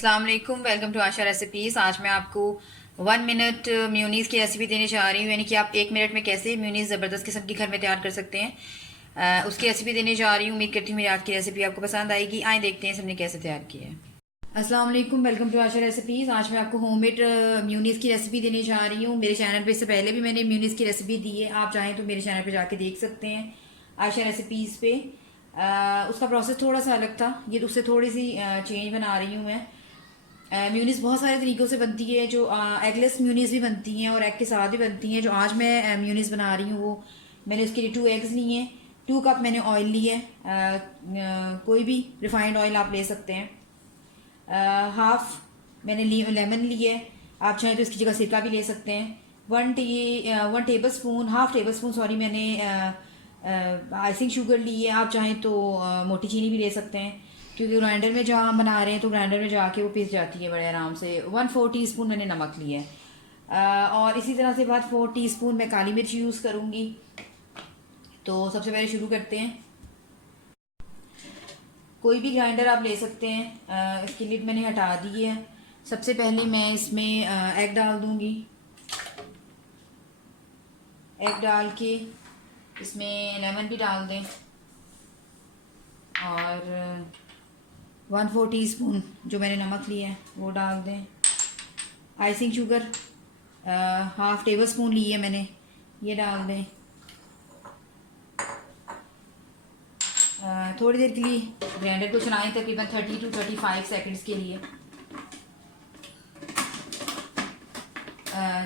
अस्सलाम वालेकुम, welcome to Asha recipes. आज मैं आपको 1 मिनट म्यूनीस की रेसिपी देने जा रही हूँ, यानी कि आप 1 मिनट में कैसे म्यूनीस ज़बरदस्त किस्म की घर में तैयार कर सकते हैं। उसकी रेसिपी देने जा रही हूँ। उम्मीद करती हूँ मेरी आज की रेसिपी आपको पसंद आएगी। आए देखते हैं हमने कैसे तैयार किया है। अस्सलाम वालेकुम, वेलकम टू आशा रेसिपीज़। आज मैं आपको होममेड म्यूनीस की रेसिपी देने जा रही हूँ। मेरे चैनल पे इससे पहले भी मैंने म्यूनीस की रेसिपी दी है, आप चाहें तो मेरे चैनल पे जाके देख सकते हैं, आशा रेसिपीज़ पे। उसका प्रोसेस थोड़ा सा अलग था, ये उससे थोड़ी सी चेंज बना रही हूँ मैं। म्यूनीस बहुत सारे तरीक़ों से बनती है, जो एगलेस म्यूनीस भी बनती हैं और एग के साथ भी बनती हैं। जो आज मैं म्यूनीस बना रही हूँ वो मैंने उसके लिए 2 एग्स लिए हैं, 2 कप मैंने ऑयल लिए है, कोई भी रिफाइंड ऑयल आप ले सकते हैं। हाफ मैंने लेमन लिए, आप चाहें तो इसकी जगह सिरका भी ले सकते हैं। 1 table spoon, half table spoon sorry, मैंने आइसिंग शुगर ली है। आप चाहें तो मोटी चीनी भी ले सकते हैं, क्योंकि ग्राइंडर में जहाँ हम बना रहे हैं तो ग्राइंडर में जाके वो पिस जाती है बड़े आराम से। 1/4 टीस्पून मैंने नमक लिया है, और इसी तरह से बाद 4 टीस्पून मैं काली मिर्च यूज़ करूँगी। तो सबसे पहले शुरू करते हैं। कोई भी ग्राइंडर आप ले सकते हैं। इसकी लिड मैंने हटा दी है। सबसे पहले मैं इसमें एग डाल दूँगी। एग डाल के इसमें लेमन भी डाल दें, और 1/4 टीस्पून जो मैंने नमक लिया है वो डाल दें। Icing sugar half tablespoon ली है मैंने, ये डाल दें। थोड़ी देर के लिए ग्राइंडर को चलाएं, तकरीबन 30 to 35 सेकंड्स के लिए।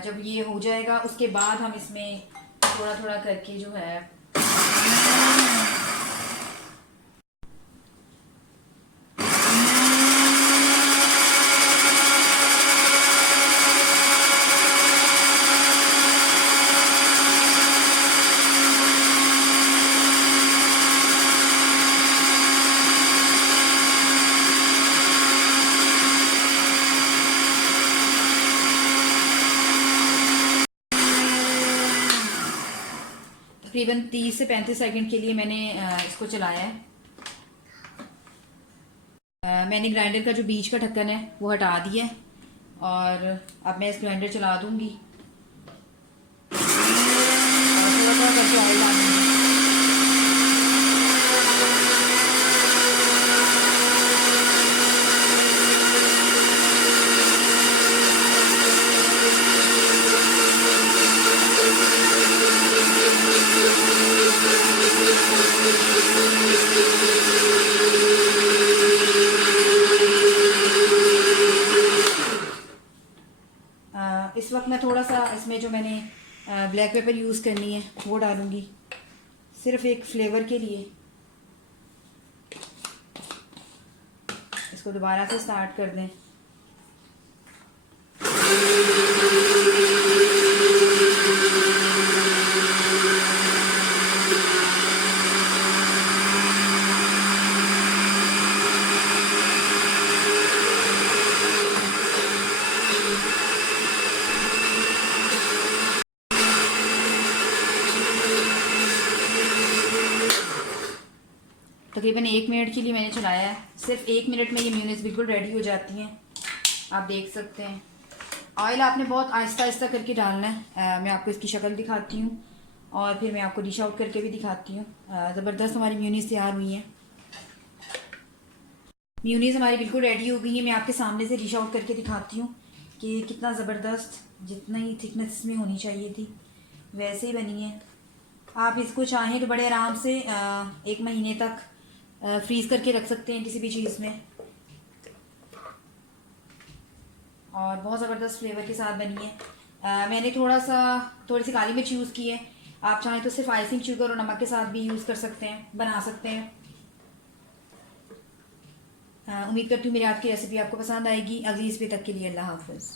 जब ये हो जाएगा उसके बाद हम इसमें थोड़ा थोड़ा करके जो है तकरीबन 30 से 35 सेकंड के लिए मैंने इसको चलाया है। मैंने ग्राइंडर का जो बीच का ढक्कन है वो हटा दिया है, और अब मैं इस ग्राइंडर चला दूंगी और थोड़ा थोड़ा करके ऑयल डालूंगी। इस वक्त मैं थोड़ा सा इसमें जो मैंने ब्लैक पेपर यूज़ करनी है वो डालूंगी, सिर्फ एक फ्लेवर के लिए। इसको दोबारा से स्टार्ट कर दें। तकरीबन 1 मिनट के लिए मैंने चलाया है। सिर्फ 1 मिनट में ये म्यूनीस बिल्कुल रेडी हो जाती हैं, आप देख सकते हैं। ऑयल आपने बहुत आहिस्ता आहिस्ता करके डालना है। मैं आपको इसकी शक्ल दिखाती हूँ और फिर मैं आपको डिश आउट करके भी दिखाती हूँ। ज़बरदस्त हमारी म्यूनीस तैयार हुई हैं। म्यूनीस हमारी बिल्कुल रेडी हो गई है। मैं आपके सामने से डिश आउट करके दिखाती हूँ कि कितना ज़बरदस्त, जितनी थिकनेस इसमें होनी चाहिए थी वैसे ही बनी है। आप इसको चाहें तो बड़े आराम से 1 महीने तक फ्रीज़ करके रख सकते हैं किसी भी चीज़ में, और बहुत ज़बरदस्त फ्लेवर के साथ बनी है। मैंने थोड़ी सी काली मिर्च यूज़ की है। आप चाहें तो सिर्फ आइसिंग शुगर और नमक के साथ भी यूज़ कर सकते हैं, बना सकते हैं। उम्मीद करती हूँ मेरी आज की रेसिपी आपको पसंद आएगी। अजीज़ पे तक के लिए अल्लाह हाफ़िज़।